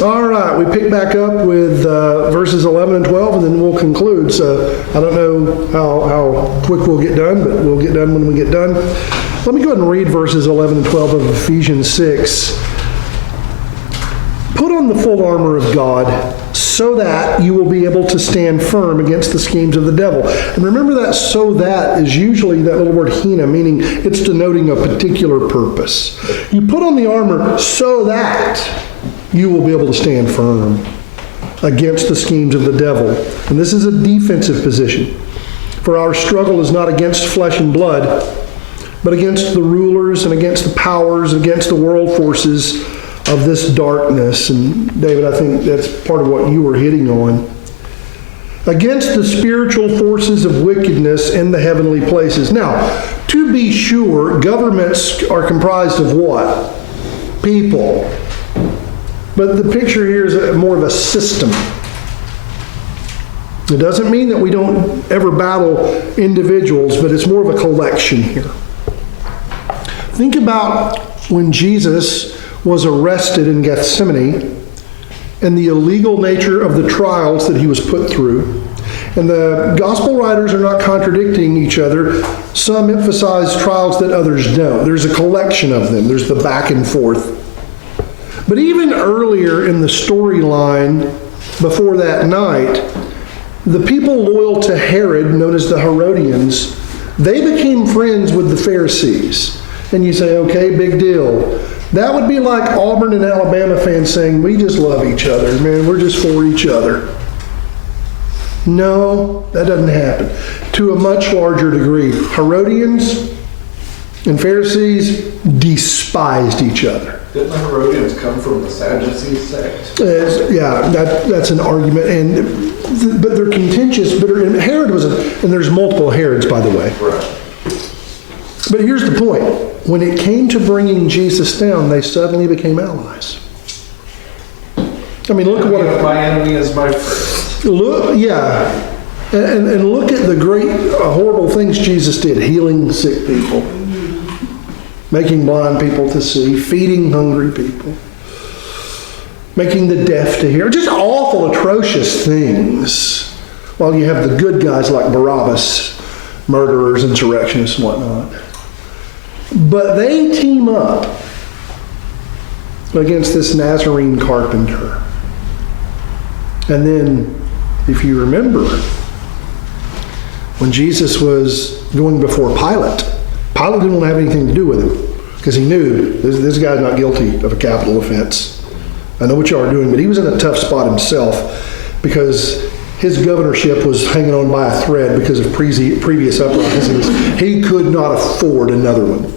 All right, we pick back up with verses 11 and 12, and then we'll conclude. So I don't know how quick we'll get done, but we'll get done when we get done. Let me go ahead and read verses 11 and 12 of Ephesians 6. Put on the full armor of God so that you will be able to stand firm against the schemes of the devil. And remember that "so that" is usually that little word hina, meaning it's denoting a particular purpose. You put on the armor so that you will be able to stand firm against the schemes of the devil. And this is a defensive position. For our struggle is not against flesh and blood, but against the rulers and against the powers, against the world forces of this darkness. And David, I think that's part of what you were hitting on. Against the spiritual forces of wickedness in the heavenly places. Now, to be sure, governments are comprised of what? People. But the picture here is more of a system. It doesn't mean that we don't ever battle individuals, but it's more of a collection here. Think about when Jesus was arrested in Gethsemane and the illegal nature of the trials that he was put through. And the gospel writers are not contradicting each other. Some emphasize trials that others don't. There's a collection of them. There's the back and forth. But even earlier in the storyline, before that night, the people loyal to Herod, known as the Herodians, they became friends with the Pharisees. And you say, okay, big deal. That would be like Auburn and Alabama fans saying, we just love each other, man. We're just for each other. No, that doesn't happen. To a much larger degree, Herodians and Pharisees despised each other. Didn't the Herodians come from the Sadducee sect? Yeah, that's an argument, but they're contentious. But Herod was, and there's multiple Herods, by the way. Right. But here's the point: when it came to bringing Jesus down, they suddenly became allies. I mean, look at what my enemy is my friend. Look, yeah, and look at the great, horrible things Jesus did: healing sick people, making blind people to see, feeding hungry people, making the deaf to hear. Just awful, atrocious things. While you have the good guys like Barabbas, murderers, insurrectionists, and whatnot. But they team up against this Nazarene carpenter. And then, if you remember, when Jesus was going before Pilate, Pilate didn't want to have anything to do with him because he knew this guy's not guilty of a capital offense. I know what y'all are doing, but he was in a tough spot himself because his governorship was hanging on by a thread because of previous uprisings. He could not afford another one.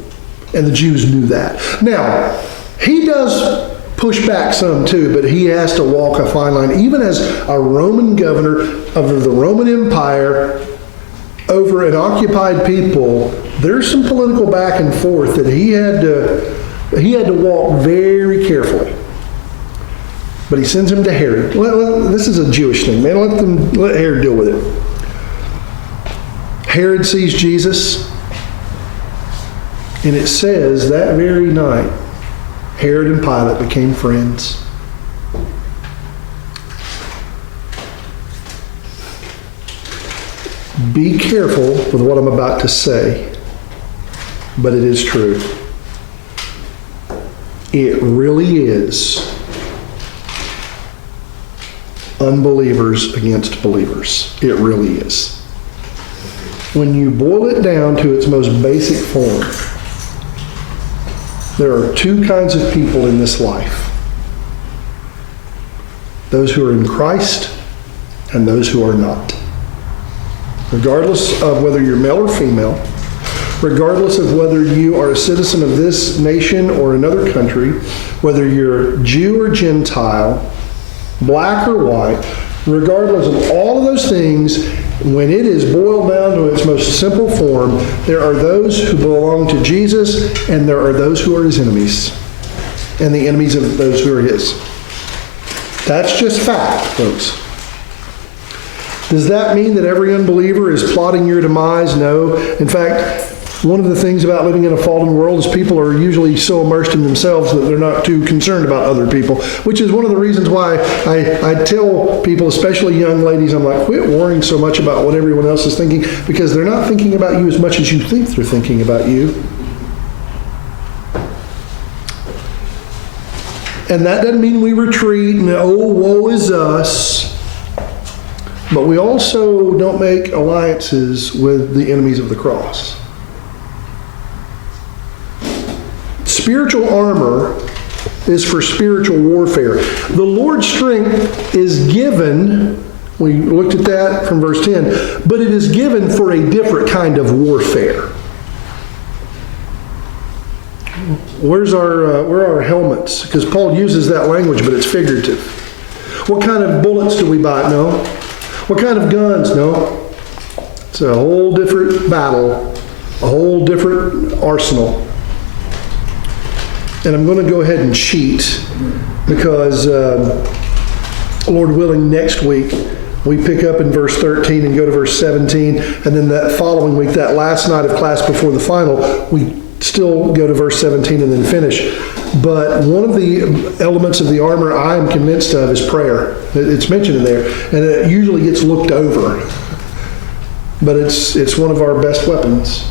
And the Jews knew that. Now, he does push back some too, but he has to walk a fine line. Even as a Roman governor of the Roman Empire over an occupied people, there's some political back and forth that he had to walk very carefully. But he sends him to Herod. This is a Jewish thing, man. Let Herod deal with it. Herod sees Jesus, and it says that very night, Herod and Pilate became friends. Be careful with what I'm about to say, but it is true. It really is unbelievers against believers. It really is. When you boil it down to its most basic form, there are two kinds of people in this life. Those who are in Christ and those who are not. Regardless of whether you're male or female, regardless of whether you are a citizen of this nation or another country, whether you're Jew or Gentile, black or white, regardless of all of those things, when it is boiled down to its most simple form, there are those who belong to Jesus and there are those who are his enemies, and the enemies of those who are his. That's just fact, folks. Does that mean that every unbeliever is plotting your demise? No. In fact, One of the things about living in a fallen world is people are usually so immersed in themselves that they're not too concerned about other people, which is one of the reasons why I tell people, especially young ladies, I'm like, quit worrying so much about what everyone else is thinking, because they're not thinking about you as much as you think they're thinking about you. And that doesn't mean we retreat and, oh, woe is us. But we also don't make alliances with the enemies of the cross. Spiritual armor is for spiritual warfare. The Lord's strength is given, we looked at that from verse 10, but it is given for a different kind of warfare. Where are our helmets? Because Paul uses that language, but it's figurative. What kind of bullets do we buy? No. What kind of guns? No. It's a whole different battle, a whole different arsenal. And I'm going to go ahead and cheat because, Lord willing, next week we pick up in verse 13 and go to verse 17. And then that following week, that last night of class before the final, we still go to verse 17 and then finish. But one of the elements of the armor I am convinced of is prayer. It's mentioned in there, and it usually gets looked over. But it's one of our best weapons.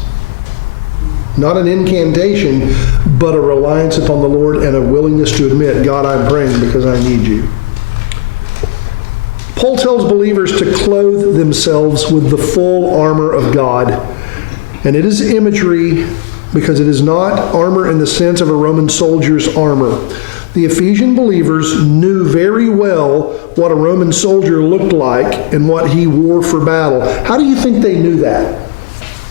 Not an incantation, but a reliance upon the Lord and a willingness to admit, God, I'm praying because I need you. Paul tells believers to clothe themselves with the full armor of God. And it is imagery because it is not armor in the sense of a Roman soldier's armor. The Ephesian believers knew very well what a Roman soldier looked like and what he wore for battle. How do you think they knew that?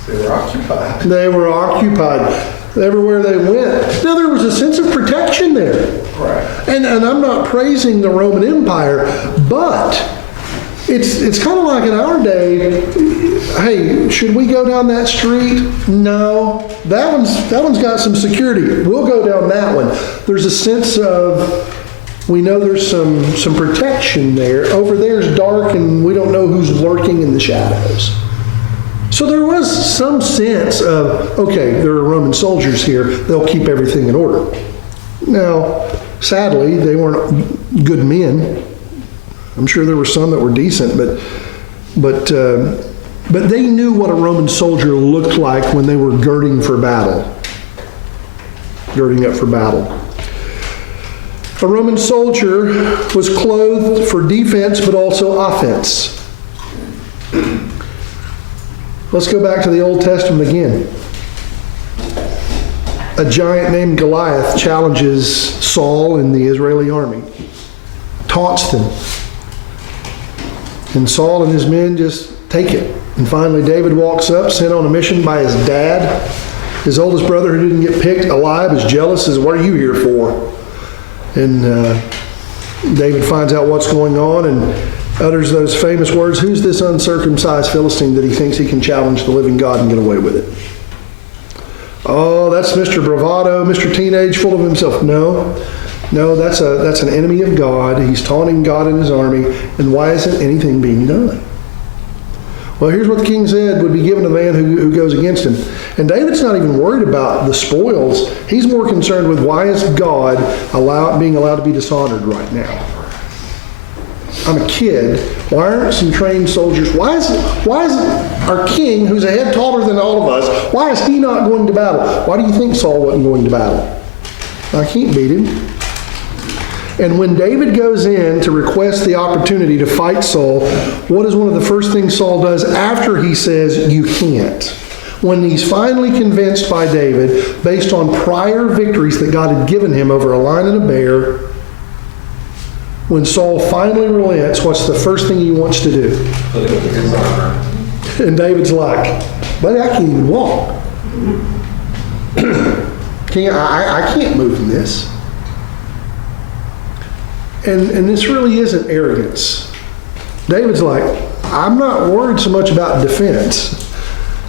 They were occupied. They were occupied everywhere they went. Now, there was a sense of protection there. Right. And I'm not praising the Roman Empire, but it's kind of like in our day, hey, should we go down that street? No. That one's got some security. We'll go down that one. There's a sense of, we know there's some protection there. Over there's dark and we don't know who's lurking in the shadows. So there was some sense of, okay, there are Roman soldiers here. They'll keep everything in order. Now, sadly, they weren't good men. I'm sure there were some that were decent, but they knew what a Roman soldier looked like when they were girding for battle, girding up for battle. A Roman soldier was clothed for defense, but also offense. Let's go back to the Old Testament again. A giant named Goliath challenges Saul and the Israeli army, taunts them. And Saul and his men just take it. And finally David walks up, sent on a mission by his dad. His oldest brother who didn't get picked alive is jealous, says, what are you here for? And David finds out what's going on and utters those famous words, who's this uncircumcised Philistine that he thinks he can challenge the living God and get away with it? Oh, that's Mr. Bravado, Mr. Teenage, full of himself. No, that's an enemy of God. He's taunting God and his army. And why isn't anything being done? Well, here's what the king said would be given to the man who goes against him. And David's not even worried about the spoils. He's more concerned with why is God being allowed to be dishonored right now? I'm a kid. Why aren't some trained soldiers? Why is our king, who's a head taller than all of us, why is he not going to battle? Why do you think Saul wasn't going to battle? I can't beat him. And when David goes in to request the opportunity to fight Saul, what is one of the first things Saul does after he says, you can't? When he's finally convinced by David, based on prior victories that God had given him over a lion and a bear, when Saul finally relents, what's the first thing he wants to do? Put it in his armor. And David's like, buddy, I can't even walk. I can't move in this. And this really isn't arrogance. David's like, I'm not worried so much about defense.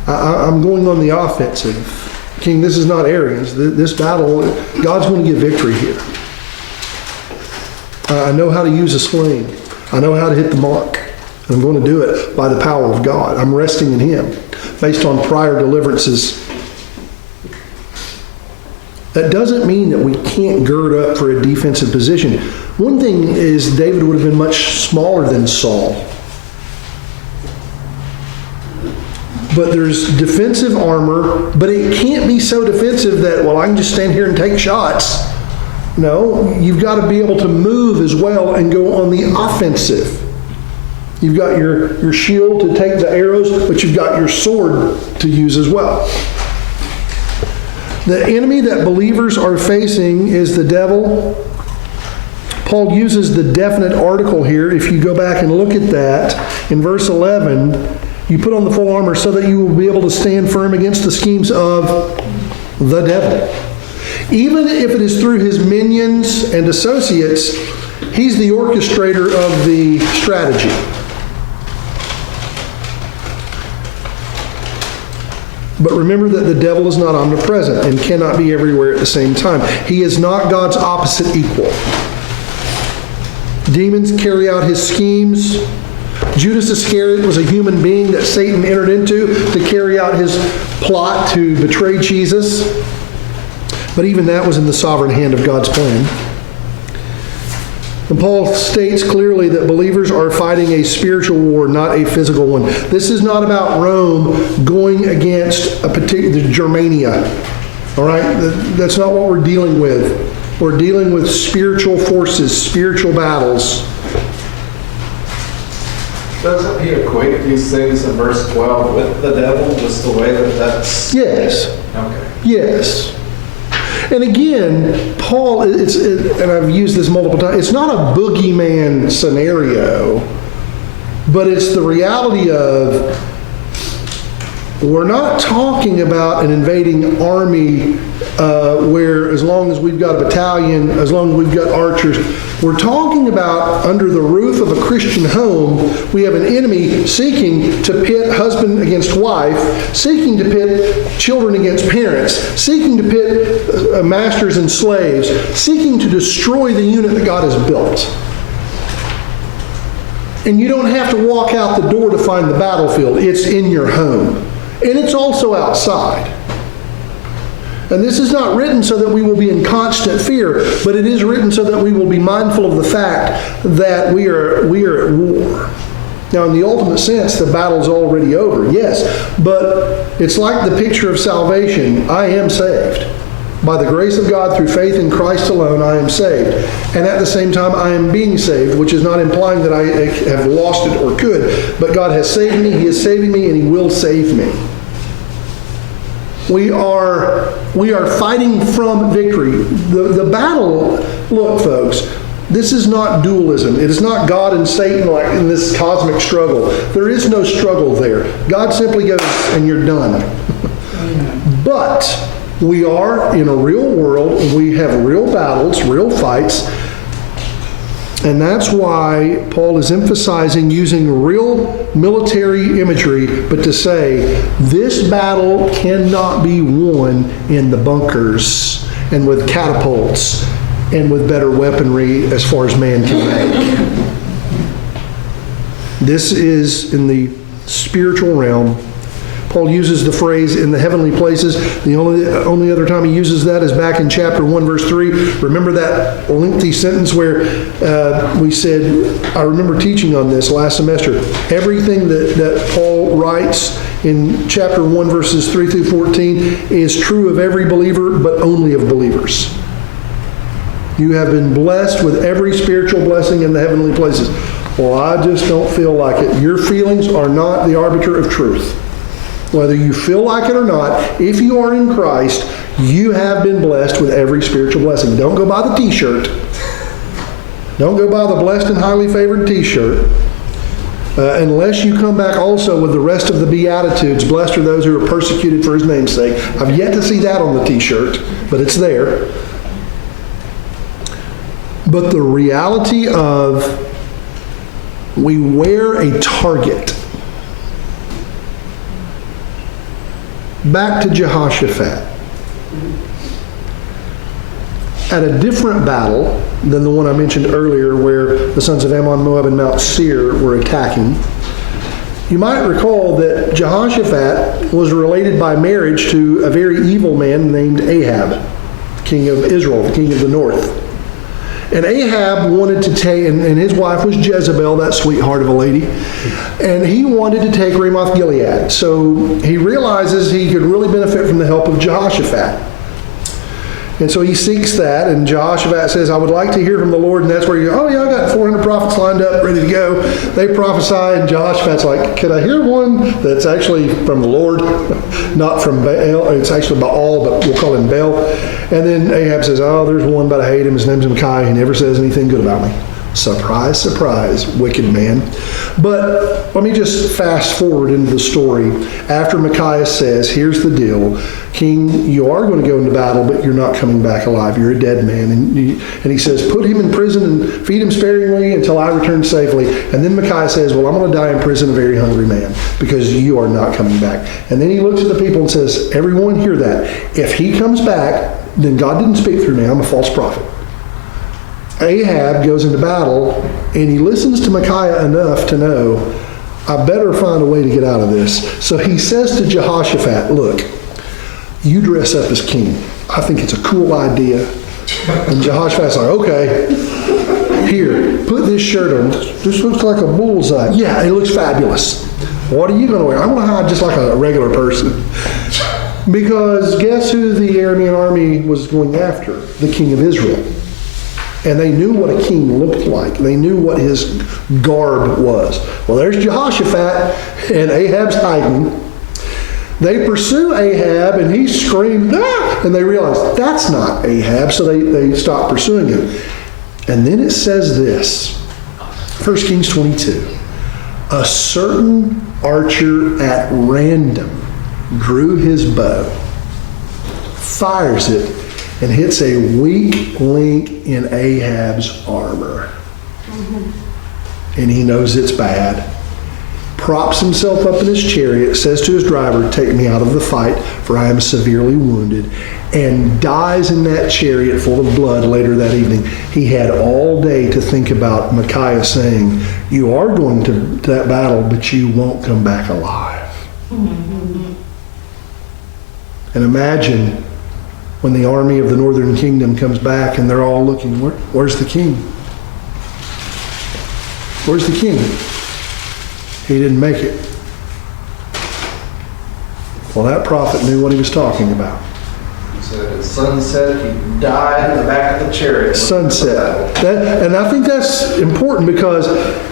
I'm going on the offensive. King, this is not arrogance. This battle, God's going to give victory here. I know how to use a sling. I know how to hit the mark. And I'm going to do it by the power of God. I'm resting in Him based on prior deliverances That doesn't mean that we can't gird up for a defensive position. One thing is David would have been much smaller than Saul. But there's defensive armor, but it can't be so defensive that, well, I can just stand here and take shots. No, you've got to be able to move as well and go on the offensive. You've got your shield to take the arrows, but you've got your sword to use as well. The enemy that believers are facing is the devil. Paul uses the definite article here. If you go back and look at that, in verse 11, you put on the full armor so that you will be able to stand firm against the schemes of the devil. Even if it is through his minions and associates, he's the orchestrator of the strategy. But remember that the devil is not omnipresent and cannot be everywhere at the same time. He is not God's opposite equal. Demons carry out his schemes. Judas Iscariot was a human being that Satan entered into to carry out his plot to betray Jesus. But even that was in the sovereign hand of God's plan. And Paul states clearly that believers are fighting a spiritual war, not a physical one. This is not about Rome going against a particular Germania. All right? That's not what we're dealing with. We're dealing with spiritual forces, spiritual battles. Doesn't he equate these things in verse 12 with the devil, just the way that that's... Yes. Okay. Yes. And again, Paul, and I've used this multiple times, it's not a boogeyman scenario, but it's the reality of, we're not talking about an invading army where as long as we've got a battalion, as long as we've got archers, we're talking about under the roof of a Christian home, we have an enemy seeking to pit husband against wife, seeking to pit children against parents, seeking to pit masters and slaves, seeking to destroy the unit that God has built. And you don't have to walk out the door to find the battlefield. It's in your home. And it's also outside. And this is not written so that we will be in constant fear, but it is written so that we will be mindful of the fact that we are at war. Now, in the ultimate sense, the battle's already over, yes, but it's like the picture of salvation. I am saved. By the grace of God, through faith in Christ alone, I am saved. And at the same time, I am being saved, which is not implying that I have lost it or could, but God has saved me, He is saving me, and He will save me. We are fighting from victory. The battle, look, folks, this is not dualism. It is not God and Satan like in this cosmic struggle. There is no struggle there. God simply goes, and you're done. But we are in a real world. We have real battles, real fights. And that's why Paul is emphasizing using real military imagery, but to say this battle cannot be won in the bunkers and with catapults and with better weaponry as far as man can make. This is in the spiritual realm. Paul uses the phrase in the heavenly places. The only other time he uses that is back in chapter 1, verse 3. Remember that lengthy sentence where we said, I remember teaching on this last semester. Everything that Paul writes in chapter 1, verses 3 through 14 is true of every believer, but only of believers. You have been blessed with every spiritual blessing in the heavenly places. Well, I just don't feel like it. Your feelings are not the arbiter of truth. Whether you feel like it or not, if you are in Christ, you have been blessed with every spiritual blessing. Don't go buy the t-shirt. Don't go buy the blessed and highly favored t-shirt. Unless you come back also with the rest of the Beatitudes, blessed are those who are persecuted for His name's sake. I've yet to see that on the t-shirt, but it's there. But the reality of we wear a target. Back to Jehoshaphat. At a different battle than the one I mentioned earlier where the sons of Ammon, Moab, and Mount Seir were attacking, you might recall that Jehoshaphat was related by marriage to a very evil man named Ahab. king of Israel, the king of the north. And Ahab wanted to take, and his wife was Jezebel, that sweetheart of a lady, and he wanted to take Ramoth Gilead. So he realizes he could really benefit from the help of Jehoshaphat. And so he seeks that, and Jehoshaphat says, I would like to hear from the Lord, and that's where you go, oh yeah, I got 400 prophets lined up, ready to go. They prophesy, and Jehoshaphat's like, can I hear one that's actually from the Lord, not from Baal? It's actually Baal, but we'll call him Baal. And then Ahab says, oh, there's one, but I hate him. His name's Micaiah. He never says anything good about me. Surprise, surprise, wicked man. But let me just fast forward into the story. After Micaiah says, here's the deal, King, you are going to go into battle, but you're not coming back alive. You're a dead man. And he says, put him in prison and feed him sparingly until I return safely. And then Micaiah says, well, I'm going to die in prison, a very hungry man, because you are not coming back. And then he looks at the people and says, everyone hear that. If he comes back, then God didn't speak through me. I'm a false prophet. Ahab goes into battle, and he listens to Micaiah enough to know, I better find a way to get out of this. So he says to Jehoshaphat, look, you dress up as king. I think it's a cool idea. And Jehoshaphat's like, okay, here, put this shirt on. This looks like a bullseye. Yeah, it looks fabulous. What are you going to wear? I'm going to hide just like a regular person. Because guess who the Aramean army was going after? The king of Israel. And they knew what a king looked like. They knew what his garb was. Well, there's Jehoshaphat, and Ahab's hiding. They pursue Ahab, and he screamed, ah! And they realize that's not Ahab, so they stop pursuing him. And then it says this, 1 Kings 22, a certain archer at random drew his bow, fires it, and hits a weak link in Ahab's armor. And he knows it's bad. Props himself up in his chariot, says to his driver, take me out of the fight, for I am severely wounded, and dies in that chariot full of blood later that evening. He had all day to think about Micaiah saying, you are going to that battle, but you won't come back alive. And imagine when the army of the northern kingdom comes back and they're all looking, where's the king? Where's the king? He didn't make it. Well, that prophet knew what he was talking about. He said at sunset, he died in the back of the chariot. Sunset. And I think that's important because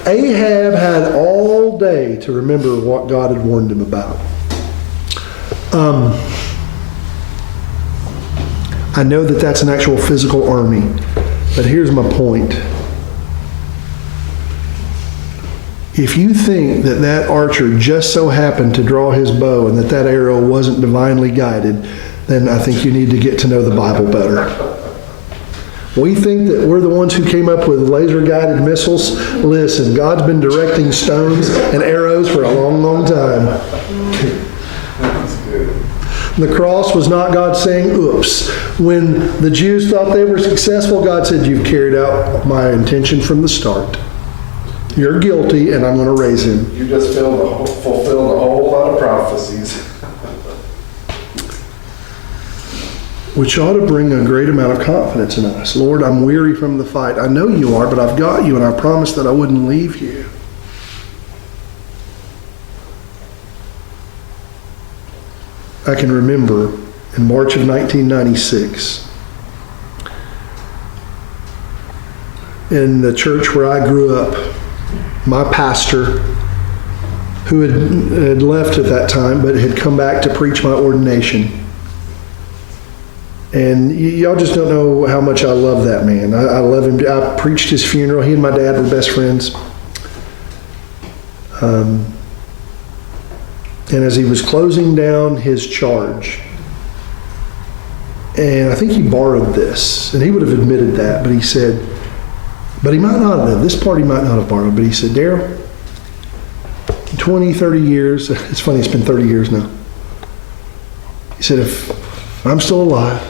Ahab had all day to remember what God had warned him about. I know that that's an actual physical army, but here's my point. If you think that that archer just so happened to draw his bow and that arrow wasn't divinely guided, then I think you need to get to know the Bible better. We think that we're the ones who came up with laser-guided missiles. Listen, God's been directing stones and arrows for a long, long time. The cross was not God saying, oops. When the Jews thought they were successful, God said, you've carried out my intention from the start. You're guilty, and I'm going to raise him. You just fulfilled a whole lot of prophecies. Which ought to bring a great amount of confidence in us. Lord, I'm weary from the fight. I know you are, but I've got you, and I promised that I wouldn't leave you. I can remember in March of 1996, in the church where I grew up, my pastor, who had left at that time, but had come back to preach my ordination. And y'all just don't know how much I love that man. I love him. I preached his funeral. He and my dad were best friends. And as he was closing down his charge, and I think he borrowed this, and he would have admitted that, but he said, but he might not have, this part he might not have borrowed, but he said, Darrell, 20, 30 years, it's funny, it's been 30 years now. He said, if I'm still alive,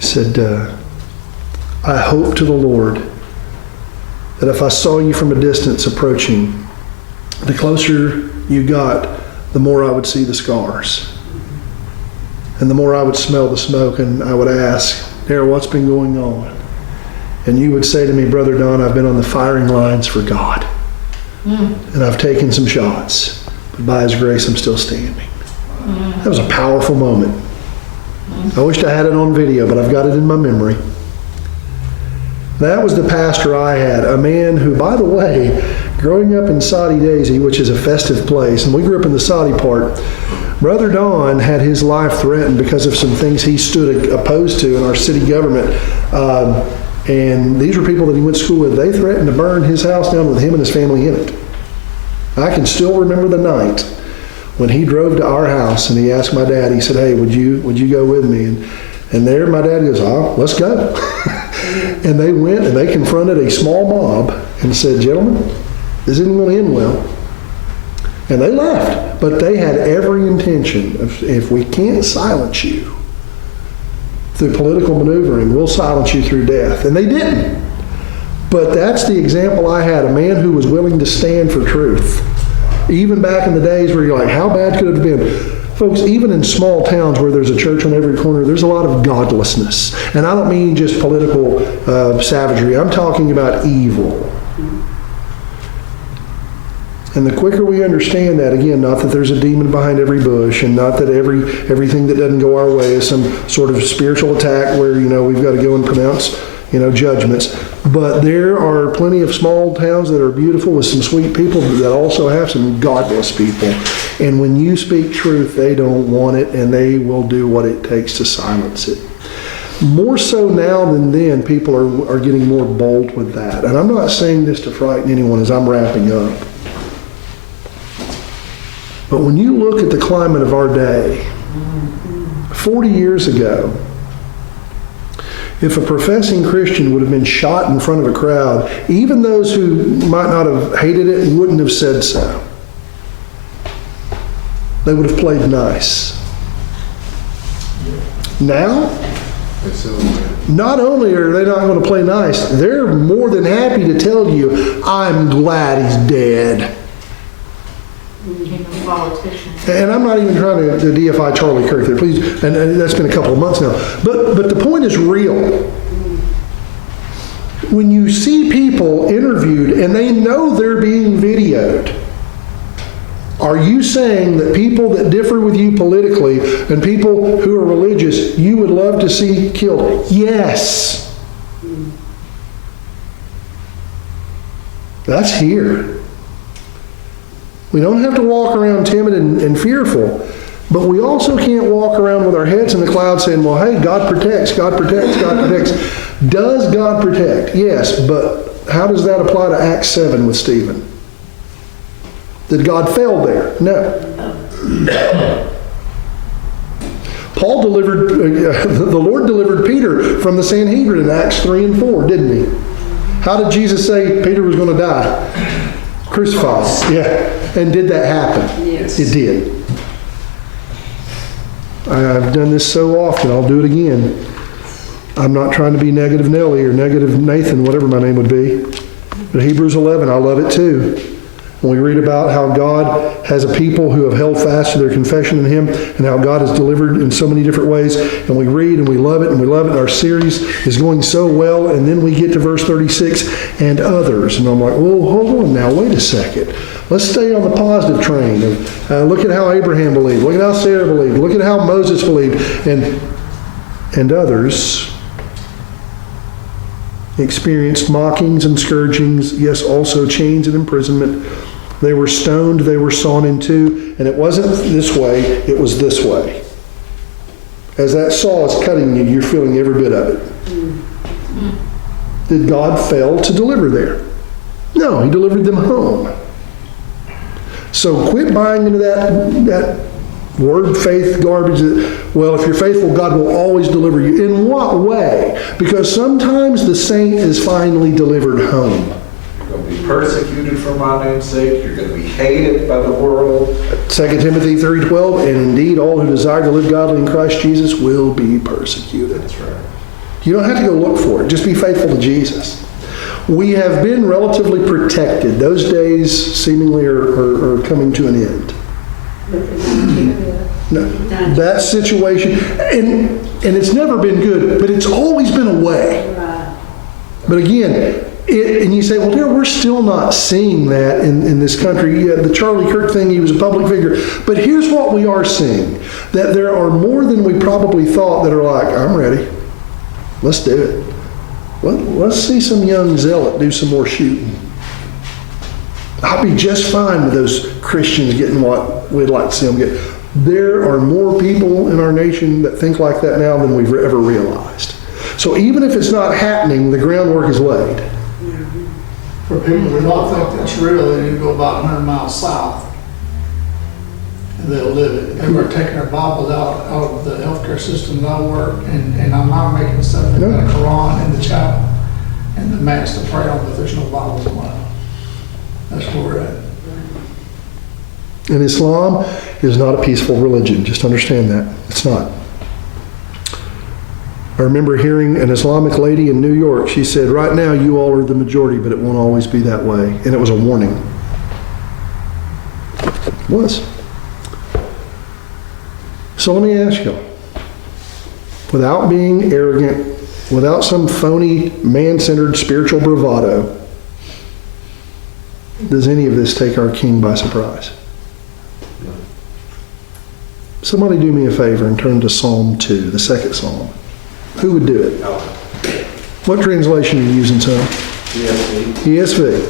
he said, I hope to the Lord that if I saw you from a distance approaching, the closer you got, the more I would see the scars. And the more I would smell the smoke, and I would ask, Darrell, what's been going on? And you would say to me, Brother Don, I've been on the firing lines for God. And I've taken some shots. But by His grace, I'm still standing. That was a powerful moment. I wished I had it on video, but I've got it in my memory. That was the pastor I had, a man who, by the way, growing up in Saudi Daisy, which is a festive place, and we grew up in the Saudi part, Brother Don had his life threatened because of some things he stood opposed to in our city government. And these were people that he went to school with. They threatened to burn his house down with him and his family in it. I can still remember the night when he drove to our house and he asked my dad, he said, hey, would you go with me? And there my dad goes, oh, let's go. And they went and they confronted a small mob and said, gentlemen, this isn't going to end well. And they left. But they had every intention of, if we can't silence you through political maneuvering, we'll silence you through death. And they didn't. But that's the example I had, a man who was willing to stand for truth. Even back in the days where you're like, how bad could it have been? Folks, even in small towns where there's a church on every corner, there's a lot of godlessness. And I don't mean just political savagery. I'm talking about evil. And the quicker we understand that, again, not that there's a demon behind every bush, and not that everything that doesn't go our way is some sort of spiritual attack where, we've got to go and pronounce, judgments. But there are plenty of small towns that are beautiful with some sweet people that also have some godless people. And when you speak truth, they don't want it, and they will do what it takes to silence it. More so now than then, people are getting more bold with that. And I'm not saying this to frighten anyone as I'm wrapping up. But when you look at the climate of our day, 40 years ago, if a professing Christian would have been shot in front of a crowd, even those who might not have hated it wouldn't have said so. They would have played nice. Now, not only are they not going to play nice, they're more than happy to tell you, I'm glad he's dead. And I'm not even trying to deify Charlie Kirk there, please. And that's been a couple of months now. But the point is real. When you see people interviewed and they know they're being videoed, are you saying that people that differ with you politically and people who are religious, you would love to see killed? Yes. That's here. We don't have to walk around timid and fearful, but we also can't walk around with our heads in the clouds saying, well, hey, God protects, God protects, God protects. Does God protect? Yes, but how does that apply to Acts 7 with Stephen? Did God fail there? No. Paul delivered, the Lord delivered Peter from the Sanhedrin in Acts 3 and 4, didn't he? How did Jesus say Peter was going to die? Crucified. Yeah. And did that happen? Yes. It did. I've done this so often, I'll do it again. I'm not trying to be negative Nelly or negative Nathan, whatever my name would be. But Hebrews 11, I love it too. When we read about how God has a people who have held fast to their confession in Him and how God has delivered in so many different ways, and we read and we love it and we love it. Our series is going so well, and then we get to verse 36, and others. And I'm like, oh, hold on now, wait a second. Let's stay on the positive train. Look at how Abraham believed. Look at how Sarah believed. Look at how Moses believed. And others experienced mockings and scourgings, yes, also chains and imprisonment. They were stoned, they were sawn in two, and it wasn't this way, it was this way. As that saw is cutting you, you're feeling every bit of it. Did God fail to deliver there? No, He delivered them home. So quit buying into that word faith garbage. Well, if you're faithful, God will always deliver you. In what way? Because sometimes the saint is finally delivered home. You're going to be persecuted for my name's sake. You're going to be hated by the world. 2 Timothy 3:12, and indeed all who desire to live godly in Christ Jesus will be persecuted. That's right. You don't have to go look for it. Just be faithful to Jesus. We have been relatively protected. Those days seemingly are coming to an end. No, that situation, and it's never been good, but it's always been a way. But again, and you say, well, Darrell, we're still not seeing that in this country. Yeah, the Charlie Kirk thing, he was a public figure. But here's what we are seeing, that there are more than we probably thought that are like, I'm ready. Let's do it. Let's see some young zealot do some more shooting. I'll be just fine with those Christians getting what we'd like to see them get. There are more people in our nation that think like that now than we've ever realized. So even if it's not happening, the groundwork is laid. For people that don't think that's real, they need to go about 100 miles south. And they'll live it. They were taking their Bibles out of the healthcare system that I work, and I'm not making stuff. They've got a Quran in the chapel and the Mass to pray on, but there's no Bibles allowed. That's where we're at. And Islam is not a peaceful religion. Just understand that. It's not. I remember hearing an Islamic lady in New York. She said, right now you all are the majority, but it won't always be that way. And it was a warning. It was. So let me ask you, without being arrogant, without some phony, man-centered spiritual bravado, does any of this take our King by surprise? Somebody do me a favor and turn to Psalm 2, the second Psalm. Who would do it? What translation are you using, son? ESV.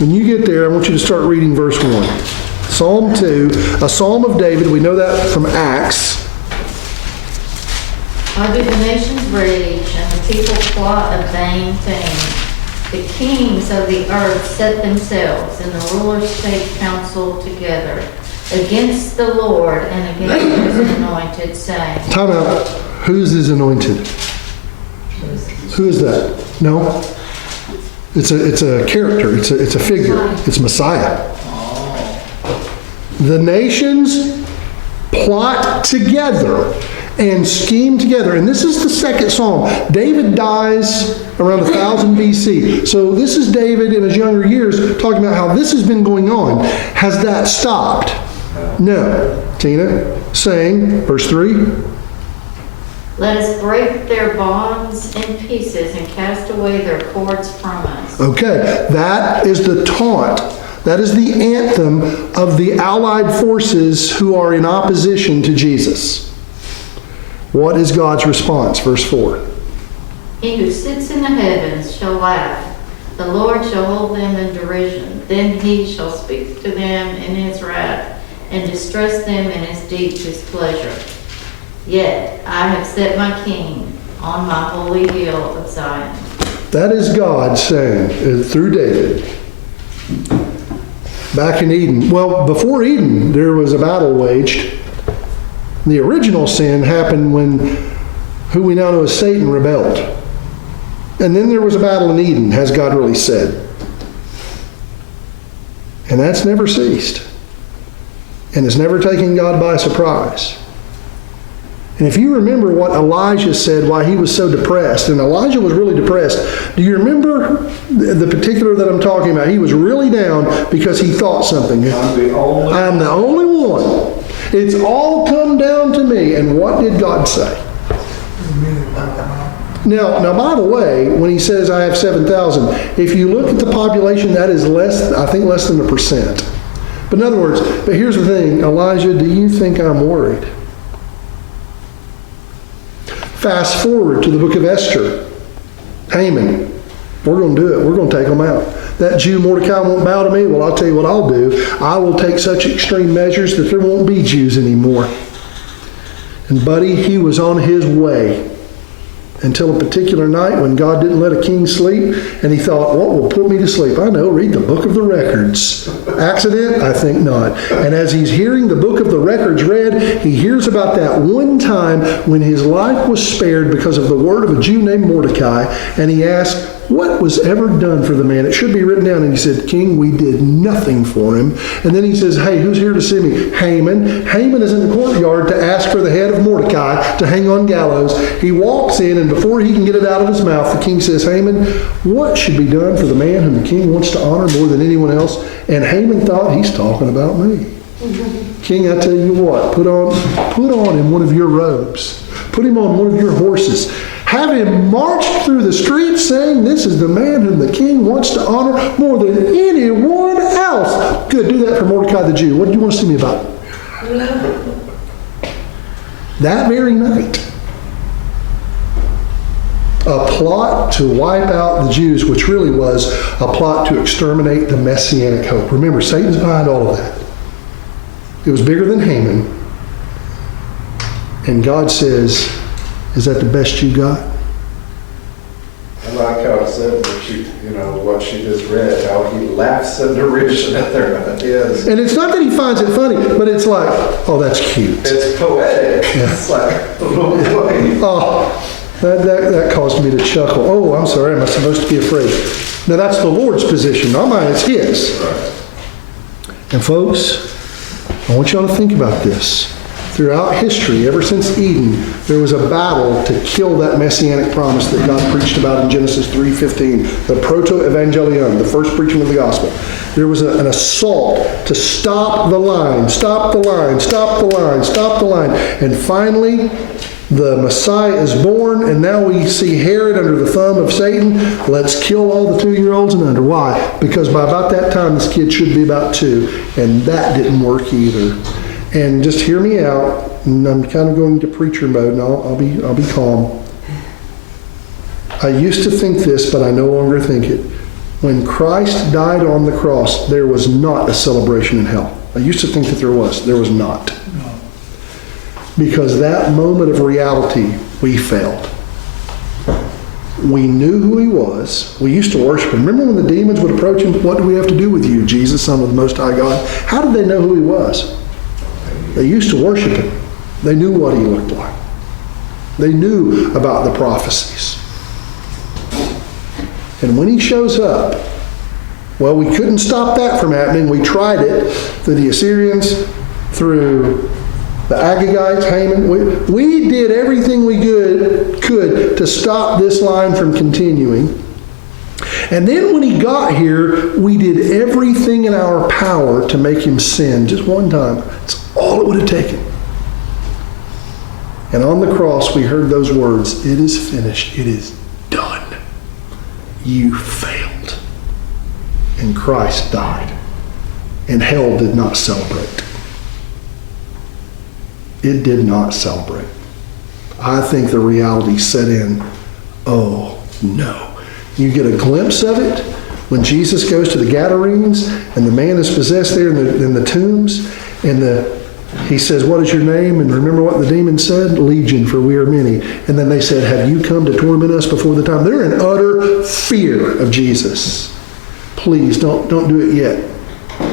When you get there, I want you to start reading verse 1. Psalm 2, a psalm of David. We know that from Acts. Why do the nations rage and the people plot a vain thing? The kings of the earth set themselves, and the rulers take counsel together against the Lord and against his anointed, saying. Time out. Who's his anointed? Who is that? No. It's a character. It's a figure. It's Messiah. The nations plot together and scheme together. And this is the second psalm. David dies around 1000 BC. So this is David in his younger years talking about how this has been going on. Has that stopped? No. Tina, saying, verse 3. Let us break their bonds in pieces and cast away their cords from us. Okay, that is the taunt. That is the anthem of the allied forces who are in opposition to Jesus. What is God's response? Verse 4. He who sits in the heavens shall laugh. The Lord shall hold them in derision. Then he shall speak to them in his wrath and distress them in his deep displeasure. Yet I have set my king on my holy hill of Zion. That is God saying through David. Back in Eden. Well, before Eden, there was a battle waged. The original sin happened when who we now know as Satan rebelled. And then there was a battle in Eden, has God really said. And that's never ceased. And it's never taken God by surprise. And if you remember what Elijah said why he was so depressed, and Elijah was really depressed. Do you remember the particular that I'm talking about? He was really down because he thought something. I'm the only one. It's all come down to me. And what did God say? Now, by the way, when he says I have 7,000, if you look at the population, that is less than 1%. But in other words, but here's the thing, Elijah, do you think I'm worried? Fast forward to the book of Esther. Haman, we're going to do it. We're going to take them out. That Jew Mordecai won't bow to me. Well, I'll tell you what I'll do. I will take such extreme measures that there won't be Jews anymore. And buddy, he was on his way until a particular night when God didn't let a king sleep, and he thought, what will put me to sleep? I know, read the book of the records. Accident? I think not. And as he's hearing the book of the records read, he hears about that one time when his life was spared because of the word of a Jew named Mordecai, and he asks, what was ever done for the man? It should be written down. And he said, King, we did nothing for him. And then he says, hey, who's here to see me? Haman. Haman is in the courtyard to ask for the head of Mordecai to hang on gallows. He walks in, and before he can get it out of his mouth, the king says, Haman, what should be done for the man whom the king wants to honor more than anyone else? And Haman thought, he's talking about me. King, I tell you what, put on him one of your robes. Put him on one of your horses. Have him march through the streets saying, this is the man whom the king wants to honor more than anyone else. Good, do that for Mordecai the Jew. What do you want to see me about? That very night, a plot to wipe out the Jews, which really was a plot to exterminate the Messianic hope. Remember, Satan's behind all of that. It was bigger than Haman. And God says, is that the best you got? I like how it said that what she just read, how he laughs in derision at their ideas. And it's not that he finds it funny, but it's like, oh, that's cute. It's poetic. Yeah. It's like, Oh, that caused me to chuckle. Oh, I'm sorry, am I supposed to be afraid? Now, that's the Lord's position, not mine, it's his. Right. And folks, I want y'all to think about this. Throughout history, ever since Eden, there was a battle to kill that messianic promise that God preached about in Genesis 3:15, the proto-evangelion, the first preaching of the gospel. There was an assault to stop the line, stop the line, stop the line, stop the line. And finally, the Messiah is born, and now we see Herod under the thumb of Satan. Let's kill all the 2-year-olds and under. Why? Because by about that time, this kid should be about 2, and that didn't work either. And just hear me out, and I'm kind of going to preacher mode, and I'll be calm. I used to think this, but I no longer think it. When Christ died on the cross, there was not a celebration in hell. I used to think that there was. There was not. Because that moment of reality, we failed. We knew who he was. We used to worship him. Remember when the demons would approach him? What do we have to do with you, Jesus, Son of the Most High God? How did they know who he was? They used to worship him. They knew what he looked like. They knew about the prophecies. And when he shows up, well, we couldn't stop that from happening. We tried it through the Assyrians, through the Agagites, Haman. We did everything we could to stop this line from continuing. And then when he got here, we did everything in our power to make him sin just one time. That's all it would have taken. And on the cross, we heard those words, it is finished, it is done. You failed. And Christ died. And hell did not celebrate. It did not celebrate. I think the reality set in, oh no. You get a glimpse of it when Jesus goes to the Gadarenes and the man is possessed there in the tombs, and he says, what is your name? And remember what the demon said? Legion, for we are many. And then they said, have you come to torment us before the time? They're in utter fear of Jesus. Please don't do it yet.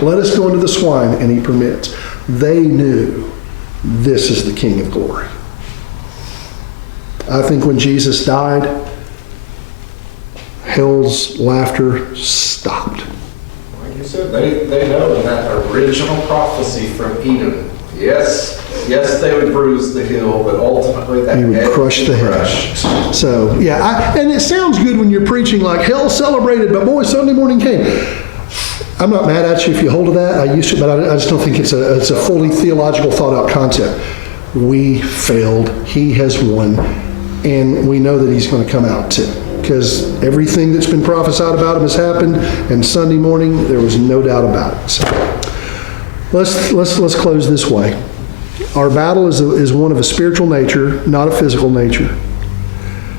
Let us go into the swine, and he permits. They knew this is the King of glory. I think when Jesus died, hell's laughter stopped. Like you said, they know that original prophecy from Eden. Yes, they would bruise the heel, but ultimately that He would head crush the head. crushed. So, yeah, and it sounds good when you're preaching like hell celebrated, but boy, Sunday morning came. I'm not mad at you if you hold to that. I used to, but I just don't think it's a fully theological, thought-out concept. We failed. He has won. And we know that he's going to come out too. Because everything that's been prophesied about him has happened. And Sunday morning, there was no doubt about it. So let's close this way. Our battle is one of a spiritual nature, not a physical nature.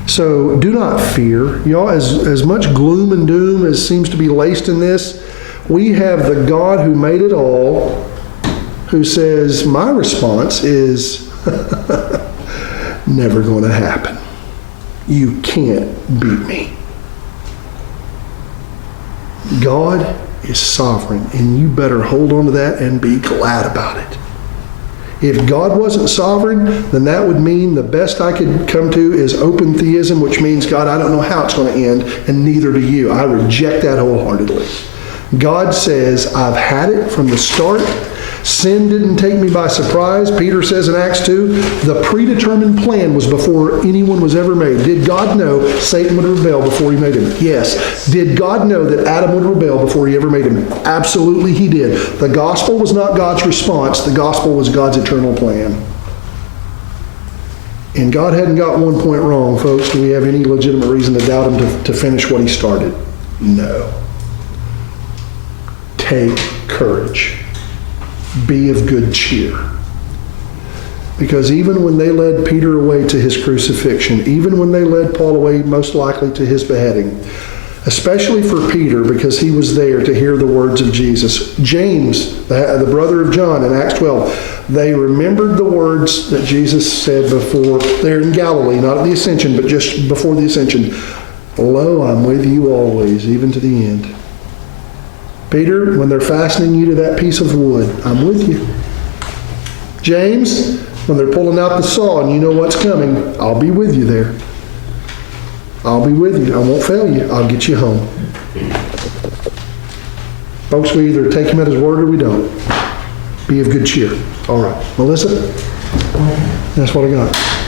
So do not fear. Y'all, as much gloom and doom as seems to be laced in this, we have the God who made it all, who says, my response is never going to happen. You can't beat me. God is sovereign, and you better hold on to that and be glad about it. If God wasn't sovereign, then that would mean the best I could come to is open theism, which means, God, I don't know how it's going to end, and neither do you. I reject that wholeheartedly. God says, I've had it from the start. Sin didn't take me by surprise. Peter says in Acts 2, the predetermined plan was before anyone was ever made. Did God know Satan would rebel before he made him? Yes. Did God know that Adam would rebel before he ever made him? Absolutely he did. The gospel was not God's response. The gospel was God's eternal plan. And God hadn't got one point wrong, folks. Do we have any legitimate reason to doubt him to finish what he started? No. Take courage. Be of good cheer. Because even when they led Peter away to his crucifixion, even when they led Paul away most likely to his beheading, especially for Peter because he was there to hear the words of Jesus, James, the brother of John in Acts 12, they remembered the words that Jesus said before, there in Galilee, not at the ascension, but just before the ascension, lo, I'm with you always, even to the end. Peter, when they're fastening you to that piece of wood, I'm with you. James, when they're pulling out the saw and you know what's coming, I'll be with you there. I'll be with you. I won't fail you. I'll get you home. Folks, we either take him at his word or we don't. Be of good cheer. All right. Melissa? That's what I got.